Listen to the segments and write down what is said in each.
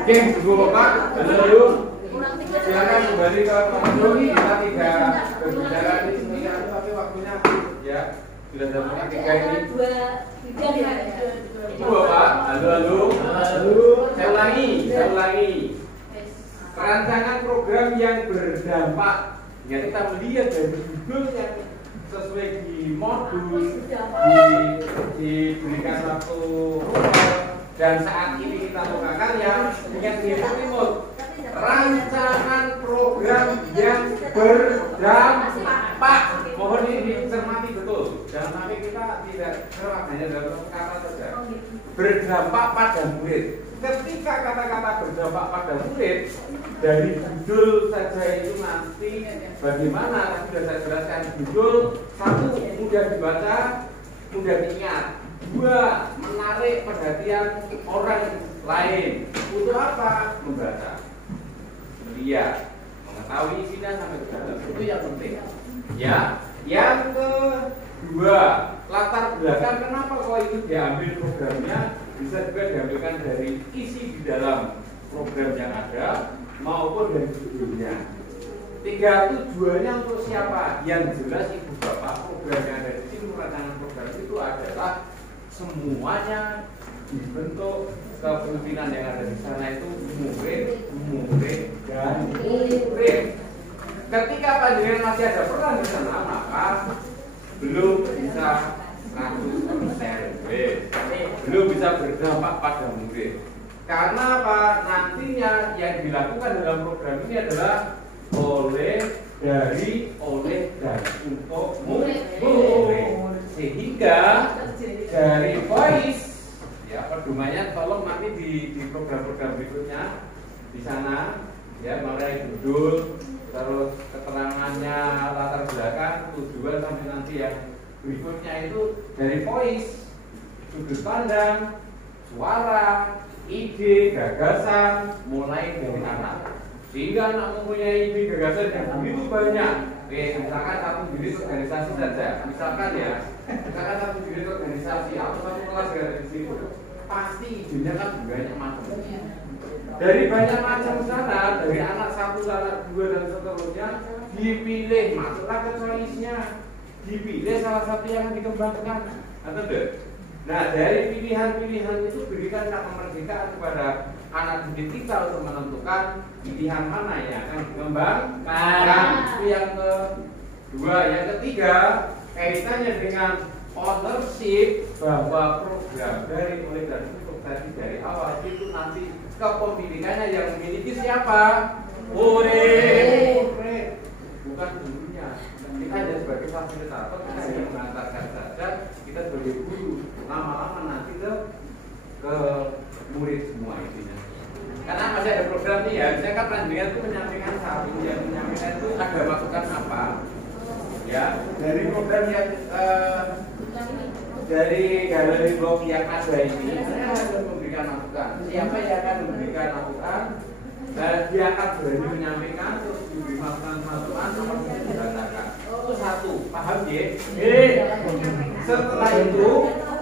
Oke, Ibu Bapak, halo. Silakan kembali ke Komando. Kita tidak berbicara di sini tapi waktunya ya sudah jam 3 ini. Ibu Bapak, halo. Saya ulangi. Rancangan program yang berdampak. Ya kita melihat dari judul yang sesuai di modul diberikan satu dan saat ini kita lakukan yang disebut rancangan program yang berdampak. Mohon ini dicermati betul, jangan sampai kita tidak serap hanya dalam kata saja. Berdampak pada murid. Ketika kata-kata berdampak pada murid dari judul saja itu nanti bagaimana sudah saya jelaskan. Judul satu mudah dibaca, mudah diingat. Dua, menarik perhatian orang lain. Untuk apa? Membaca, melihat, mengetahui isinya sampai ke dalam. Itu yang penting. Ya. Yang kedua, latar belakang kenapa kok itu diambil programnya, bisa juga diambilkan dari isi di dalam program yang ada maupun dari judulnya. Tiga, tujuannya untuk siapa? Yang jelas Ibu Bapak, program yang ada di sini, rancangan program itu adalah semuanya dibentuk kepemimpinan yang ada di sana itu murid dan murid. Ketika panjenengan masih ada peran di sana, maka belum bisa 100%, belum bisa berdampak pada murid. Karena apa? Nantinya yang dilakukan dalam program ini adalah oleh, dan untuk murid. Sehingga dari voice ya pedomannya tolong nanti di program-program berikutnya di sana ya mulai judul terus keterangannya latar belakang tujuan sampai nanti yang berikutnya itu dari voice sudut pandang suara ide gagasan mulai dari anak sehingga anak mempunyai ide gagasan yang begitu banyak. Misalkan satu unit organisasi saja, misalkan satu unit organisasi atau satu kelas ada di situ, pasti idenya kan banyak macam. Dari banyak macam sana, dari anak satu, anak dua dan seterusnya, dipilih masuklah ke choice-nya, dipilih salah satu yang dikembangkan, atau tidak? Nah dari pilihan-pilihan itu berikan kemerdekaan kepada anak didik kita untuk menentukan pilihan mana yang akan dikembangkan. Itu yang kedua. Yang ketiga kaitannya dengan ownership bahwa program dari mulai dari untuk tadi dari awal itu nanti kepemilikannya yang memiliki siapa? Murid, bukan gurunya. Kita hanya sebagai fasilitator, kita hanya mengantarkan saja. Kita sebagai guru lama-lama nanti ke murid semua intinya. Karena masih ada program nih ya, saya kan panjenengan itu menyampaikan satu, yang menyampaikan itu ada masukan apa? Ya, dari program yang dari galeri blog yang ada ini, saya akan memberikan masukan. Siapa yang akan memberikan masukan? Dan dia akan berani menyampaikan terus diberi masukan-masukan seperti yang dikatakan. Itu satu, paham ya? Setelah itu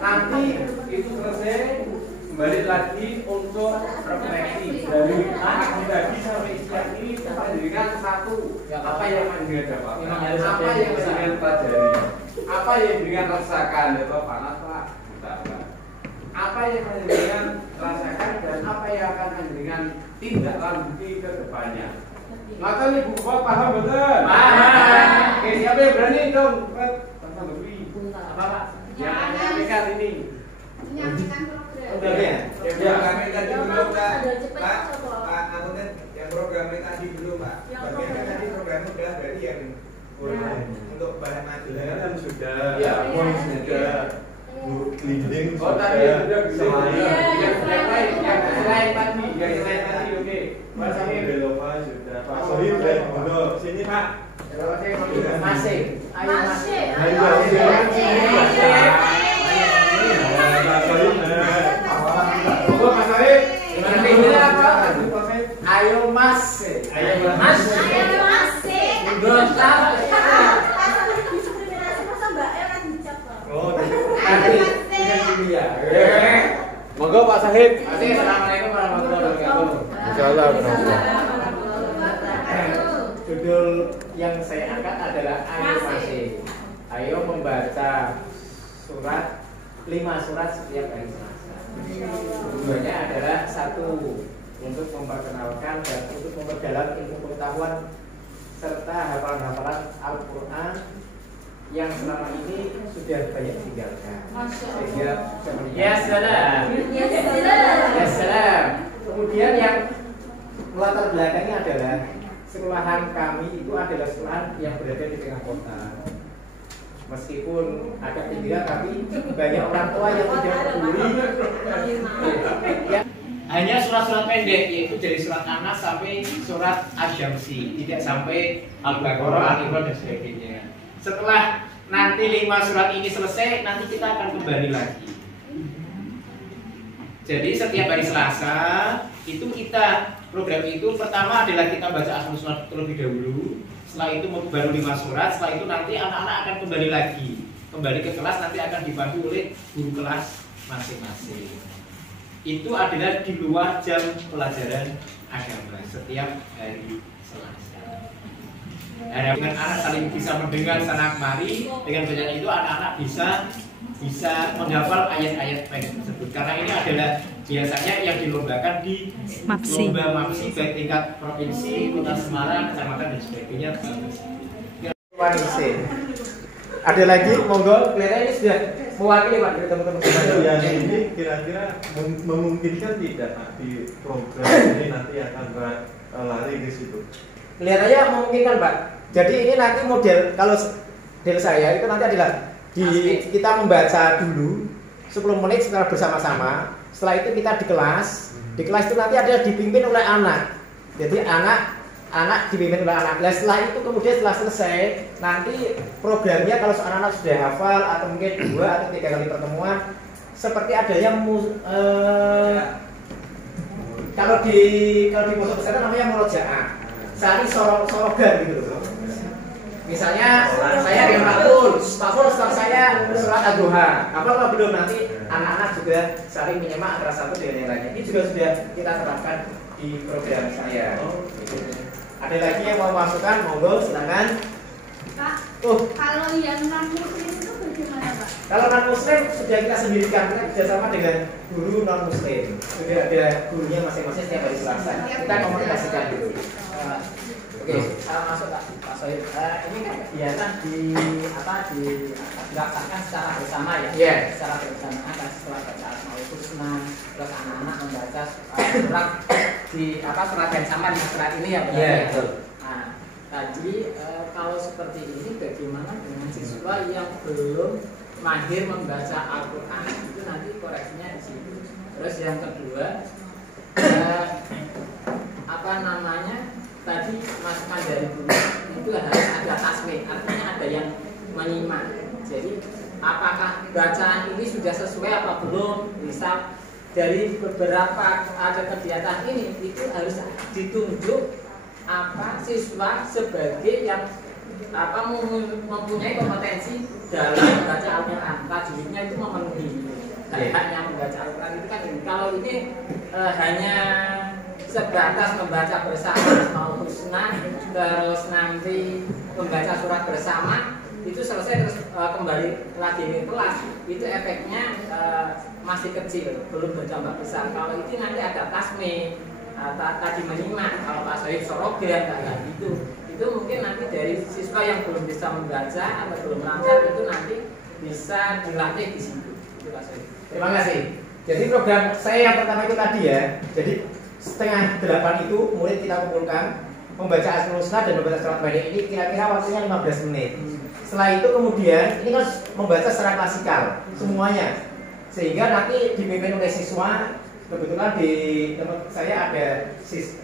nanti itu selesai. Balik lagi untuk refleksi dari pagi tadi sampai siang ini panjenengan satu apa yang panjenengan dapatkan, apa yang panjenengan pelajari, apa yang panjenengan rasakan, atau panas pak, apa yang panjenengan rasakan dan apa yang akan panjenengan tindak lanjuti ke depannya. Maka Ibu Bapak paham betul? Paham. Oke, siapa yang berani dong? Apa pak? Yang menyampaikan ini. Menyampaikan program. Ya, kami tadi belum Pak. Pak, akuntan yang programnya tadi belum Pak. Bagian kan tadi programnya udah dari yang untuk bahan majalah kan sudah. Ya, sudah. Leading. Oh tadi sudah bisa. Yang lain, yang selain tadi, oke. Mas Sohib Belova sudah. Pak Sohib belum. Sini Pak. Masih. Ayo masih. Ayo mas. Monggo Pak Sahib. Assalamualaikum warahmatullahi wabarakatuh. Judul yang saya angkat adalah Ayo Masih. Ayo membaca surat 5 surat setiap hari Selasa. Tujuannya adalah satu, untuk memperkenalkan dan untuk memperdalam ilmu pengetahuan serta hafalan-hafalan Al-Quran yang selama ini sudah banyak ditinggalkan. Sehingga ya salam. Ya salam. Kemudian yang latar belakangnya adalah sekolahan kami itu adalah sekolahan yang berada di tengah kota. Meskipun agak pinggiran tapi banyak orang tua yang tidak peduli. Hanya surat-surat pendek, yaitu dari surat Anas sampai surat Asy-Syamsi, tidak sampai Al-Baqarah, Al-Imran dan sebagainya. Setelah nanti 5 surat ini selesai, nanti kita akan kembali lagi. Jadi setiap hari Selasa itu kita program itu pertama adalah kita baca asal surat terlebih dahulu. Setelah itu baru 5 surat. Setelah itu nanti anak-anak akan kembali lagi, kembali ke kelas, nanti akan dibantu oleh guru kelas masing-masing. Itu adalah di luar jam pelajaran agama setiap hari Selasa. Dengan anak saling bisa mendengar sana kemari, dengan banyak itu anak-anak bisa menghafal ayat-ayat tersebut. Karena ini adalah biasanya yang dilombakan di lomba MAPSI baik tingkat provinsi, kota Semarang, kecamatan dan sebagainya. Ada lagi, monggo. Kelihatannya ini sudah mewakili Pak dari teman-teman. Yang ini kira-kira memungkinkan tidak di program ini nanti akan lari ke situ? Kelihatannya memungkinkan Pak. Jadi ini nanti model, kalau model saya itu nanti adalah kita membaca dulu 10 menit secara bersama-sama. Setelah itu kita di kelas. Di kelas itu nanti adalah dipimpin oleh anak. Jadi anak dipimpin oleh anak. Nah, setelah itu kemudian setelah selesai, nanti programnya kalau anak-anak sudah hafal atau mungkin 2 atau 3 kali pertemuan, seperti adanya kalau di pondok pesantren namanya murojaah, saling sorogan gitu loh. Misalnya saya dengan Pak Ful setelah saya surat Ad-Duha. Kalau belum, nanti anak-anak juga saling menyemak antara satu dengan yang lainnya. Ini juga sudah kita terapkan di program saya. Ada lagi yang mau masukkan, monggo silakan. Pak, kalau yang non muslim itu bagaimana Pak? Kalau non muslim sudah kita sendirikan, kita kerjasama dengan guru non muslim. Sudah ada gurunya masing-masing setiap hari Selasa. Kita komunikasikan dulu. Oke, masuk Pak Sohib. Ini kan kegiatan dilaksanakan secara bersama ya. Iya. Secara bersama kan setelah baca Asmaul Husna, terus anak-anak membaca surat surat yang sama di surat ini ya. Iya, betul. Nah, tadi kalau seperti ini bagaimana dengan siswa yang belum mahir membaca Al-Quran? Itu nanti koreksinya di situ. Terus yang kedua, tadi masukan dari guru itu harus ada tasmih, artinya ada yang menyimak. Jadi apakah bacaan ini sudah sesuai apa belum? Misal dari beberapa ada kegiatan ini itu harus ditunjuk siswa sebagai yang mempunyai kompetensi dalam membaca Al-Quran. Tajwidnya itu memenuhi. Hanya membaca Al-Quran itu kan ini. Kalau ini hanya sebatas membaca bersama Asmaul Husna, terus nanti membaca surat bersama, itu selesai terus kembali lagi ke kelas, itu efeknya masih kecil, belum bertambah besar. Kalau itu nanti ada tasmih, tadi menyimak, kalau Pak Sohib sorogan kayak gitu, itu mungkin nanti dari siswa yang belum bisa membaca atau belum lancar itu nanti bisa dilatih di situ. Itu Pak Sohib. Terima kasih. Jadi program saya yang pertama itu tadi ya, jadi 7:30 itu murid kita kumpulkan membaca Asmaul Husna dan membaca surat pendek ini kira-kira waktunya 15 menit. Setelah itu kemudian ini kan membaca secara klasikal semuanya, sehingga nanti dipimpin oleh siswa. Kebetulan di tempat saya ada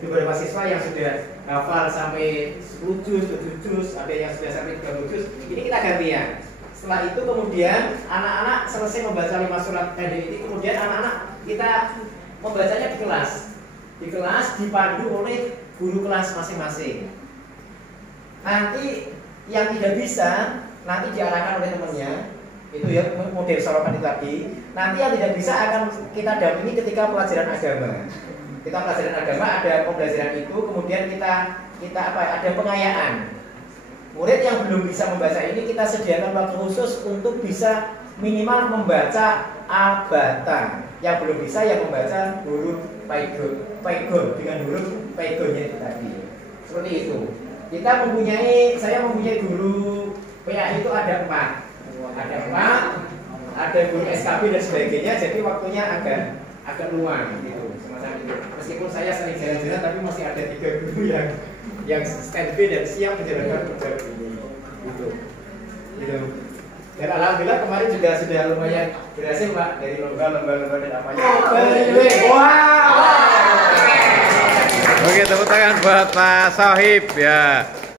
beberapa siswa yang sudah hafal sampai 10 juz, 7 juz, ada yang sudah sampai 30 juz. Ini kita gantian. Setelah itu kemudian anak-anak selesai membaca 5 surat pendek ini, kemudian anak-anak kita membacanya di kelas. Di kelas dipandu oleh guru kelas masing-masing. Nanti yang tidak bisa nanti diarahkan oleh temannya, itu ya model sorokan itu tadi. Nanti yang tidak bisa akan kita dampingi ketika pelajaran agama. kita pelajaran agama, ada pembelajaran itu, kemudian kita apa? Ada pengayaan. Murid yang belum bisa membaca ini kita sediakan waktu khusus untuk bisa minimal membaca abata. Yang belum bisa yang membaca huruf paigon dengan huruf paigonnya itu tadi. Seperti itu. Saya mempunyai guru PA itu ada 4. Ada guru SKB dan sebagainya, jadi waktunya agak luang gitu, semacam itu. Meskipun saya sering jalan-jalan, tapi masih ada 3 guru yang standby dan siap menjalankan program ini. Gitu. Dan alhamdulillah kemarin juga sudah lumayan berhasil Pak, dari lomba-lomba dan apanya. Oke, tepuk tangan buat Pak Sohib ya.